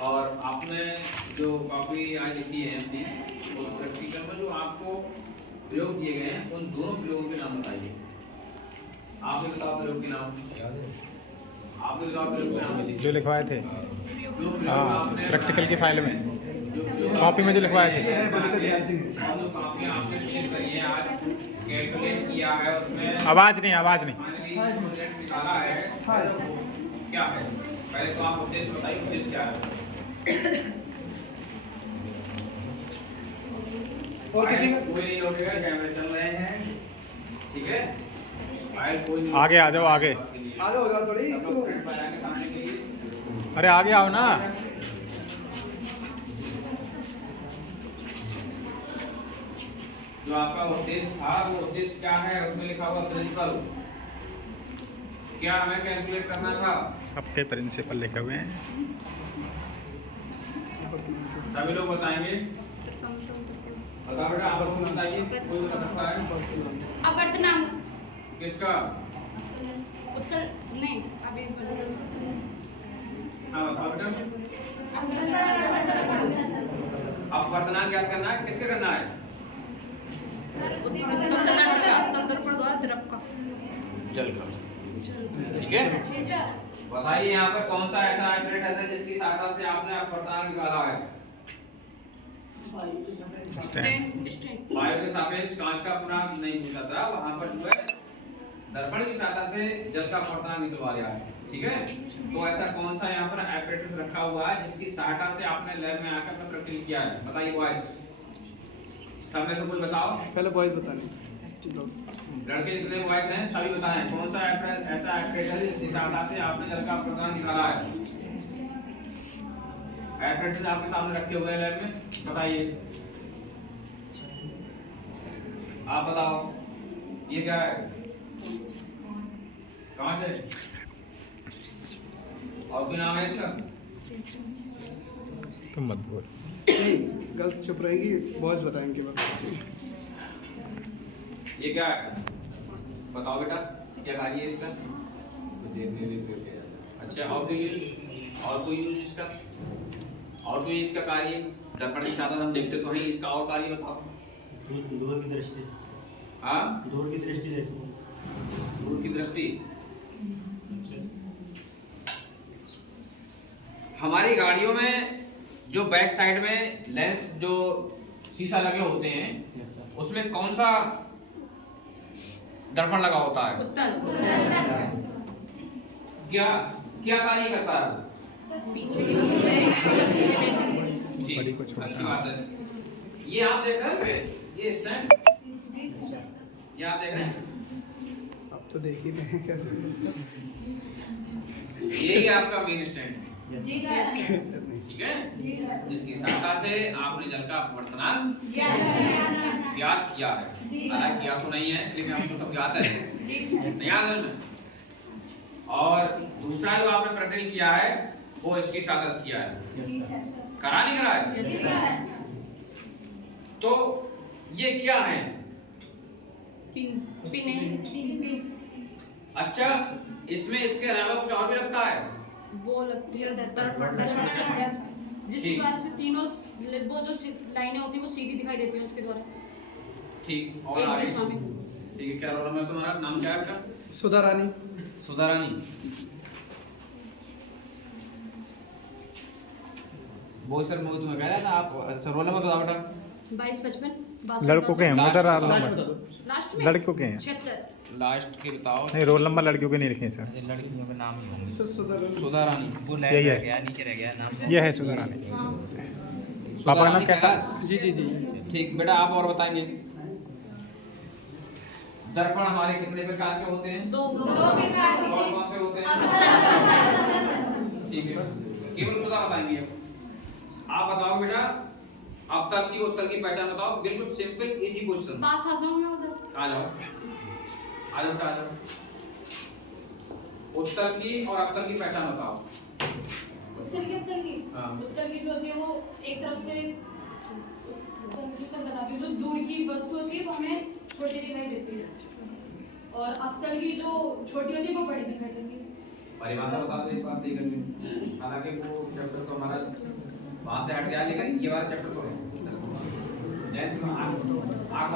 और आपने जो कॉपी आज लिखी है अपनी, और प्रैक्टिकल में जो आपको प्रयोग दिए गए हैं उन दोनों प्रयोगों के नाम बताइए। आप भी बताओ प्रयोग के नाम। आप भी बताओ प्रयोग के नाम जो लिखवाए थे हाँ प्रैक्टिकल की फाइल में, कॉपी में जो लिखवाए थे। कैलकुलेट किया है उसमें आवाज़ नहीं निकाला है क्या है। पहले तो आप उद्देश्य बताइए, उद्देश्य क्या है। कोई नहीं लौटेगा, कैमरे चल रहे हैं, ठीक है। कोई नहीं, आगे आ जाओ, आगे हो जाओ थोड़ी। अरे आगे आओ ना। जो आपका उद्देश्य था वो उद्देश्य क्या है, उसमें लिखा हुआ प्रिंसिपल। क्या हमें कैलकुलेट करना था? सबके प्रिंसिपल लिखे हुए हैं। सभी लोग बताएंगे। बताओ बेटा, आप लोग बताइए, कोई बता सकता है? अपवर्तनांक किसका? उत्तर नहीं अभी हाँ बताओ बेटा। अपवर्तनांक ज्ञात करना है, किससे करना है? दर्पण द्वारा द्रव का जल का, ठीक है। बताइए यहाँ पर कौन सा ऐसा ऑपरेटर है जिसकी सहायता से आपने अपवर्तनांक निकाला है? वायु के सापेक्ष कांच का पूर्णांक नहीं पूछा था, वहां पर जो है दर्पण की सहायता से जल का अपवर्तनांक निकलवा लिया है, ठीक है। तो ऐसा कौन सा यहाँ पर ऑपरेटर रखा हुआ है जिसकी सहायता से आपने लैब में आकर अपना प्रैक्टिकल किया है? बताइए बॉयज, सब में से कोई बताओ। पहले बॉयज बताने, लड़के जितने बॉयज हैं सभी बताएं कौन सा ऐसा ऑपरेटर है जिसकी सहायता से आपने जल का अपवर्तनांक निकाला है। ऑपरेटर आपके सामने रखे हुए हैं लैब में, बताइए। आप बताओ ये क्या है, कहां से, और कोई नाम है इसका? तुम मत बोल। गर्ल्स चुप रहेंगी, बॉयज बताएंगे बस। ये क्या है बताओ बेटा, क्या कार्य है इसका? अच्छा, और कोई यूज इसका, और कोई इसका कार्य? दर्पण की सहायता हम देखते तो हैं, इसका और कार्य बताओ। दूर की दृष्टि। हाँ, दूर की दृष्टि है इसमें। दूर की दृष्टि। हमारी गाड़ियों में जो बैक साइड में लेंस जो शीशा लगे होते हैं उसमें कौन सा दर्पण लगा होता है? क्या क्या कार्य करता है? बड़ी को छोड़। अच्छी बात है। ये आप देख रहे हैं, ये स्टैंड, ये आप देख रहे हैं, अब तो देख ही रहे हैं क्या। यही आपका मेन स्टैंड है, ठीक है, जिसकी सहायता से आपने जल का अपवर्तनांक ज्ञात किया है। हालांकि किया तो नहीं है लेकिन आपको सब ज्ञात है, नहीं याद है। और दूसरा जो आपने प्रैक्टिकल किया है वो इसकी सहायता से किया है, करा नहीं करा है? तो ये क्या है? अच्छा, इसमें इसके अलावा कुछ और भी लगता है? वो लगती है दर्पण, जिसकी वजह से तीनों वो जो लाइनें होती है वो सीधी दिखाई देती है उसके द्वारा, ठीक। और एक आगे? दिशा में। ठीक है, क्या रोल नंबर तुम्हारा, नाम क्या है आपका? सुधा रानी। सुधा रानी। वो सर मैं तुम्हें कह रहा था, आप अच्छा रोल नंबर बताओ बेटा। 2255 लड़कों के हैं लास्ट सर, लास्ट में लड़कों के हैं। 76 लास्ट के बताओ। नहीं, रोल नंबर लड़कियों के नहीं लिखे हैं सर। लड़कियों के नाम ही होंगे। सुधा रानी, वो यही है। रह गया, नीचे रह गया नाम। ये है सुधा रानी। हाँ। पापा का नाम रानी कैसा? कैलाश? जी जी जी। ठीक बेटा, आप और बताएंगे। दर्पण हमारे कितने प्रकार के होते हैं? दो कौन कौन से होते हैं? ठीक है, केवल सुधा बताएंगे। आप बताओ बेटा, अवतल की उत्तल की पहचान बताओ। बिल्कुल सिंपल इजी क्वेश्चन। पास आ जाऊं मैं उधर? आ जाओ, आ जाओ बेटा, आ जाओ। उत्तल की और अवतल की पहचान बताओ। उत्तर की हाँ। उत्तर की जो होती है वो एक तरफ से बताती है, जो दूर की वस्तु होती है वो हमें छोटी दिखाई देती है, और अवतल की जो छोटी होती है वो बड़ी दिखाई देती है। परिभाषा बता दो एक बार सही करके। हालांकि वो चैप्टर तो हमारा वहां से हट गया, लेकिन ये वाला चैप्टर तो है। जैसे आंख